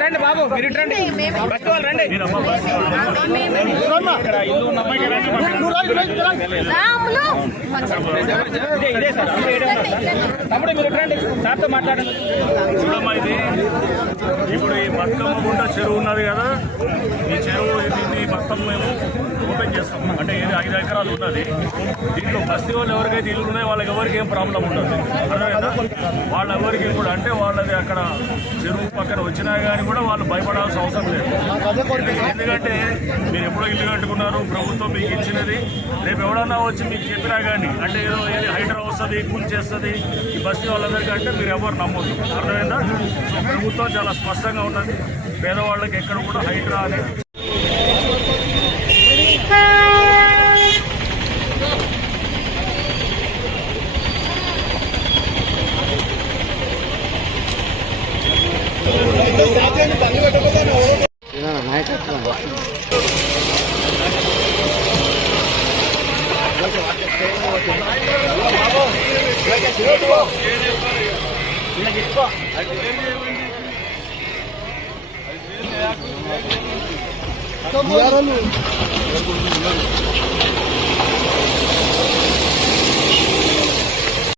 రండి బాబు, మీరు రండి, బస్సు వాళ్ళు రండి. ఇదే సార్, తమ్ముడు మీరు రండి, సార్తో మాట్లాడండి. చూడమ్మా, ఇది ఇప్పుడు ఈ బతుకమ్మ గుంట చెరువు ఉన్నది కదా, ఈ చెరువు దీన్ని మొత్తం మేము ఓపెన్ చేస్తాం. అంటే ఇది 5 ఎకరాలు ఉన్నది. దీంట్లో బస్తీ వాళ్ళు ఎవరికైతే ఇల్లు ఉన్నాయో వాళ్ళకి ఎవరికి ఏం ప్రాబ్లం ఉండదు. అర్థమైందా? వాళ్ళెవరికి కూడా అంటే వాళ్ళది అక్కడ చెరువు పక్కన వచ్చినా కానీ కూడా వాళ్ళు భయపడాల్సిన అవసరం లేదు. ఎందుకంటే మీరు ఎప్పుడో ఇల్లు కట్టుకున్నారు, ప్రభుత్వం మీకు ఇచ్చినది. రేపు ఎవడన్నా వచ్చి మీకు చెప్పినా కానీ అంటే ఏది హైడ్రా వస్తుంది, కూల్ చేస్తుంది ఈ బస్తీ వాళ్ళందరికీ అంటే మీరు ఎవరు నమ్మొద్దు. అర్థమైందా? సో ప్రభుత్వం చాలా స్పష్టంగా ఉన్నది, పేదవాళ్ళకి ఎక్కడ కూడా హైడ్రా అనేది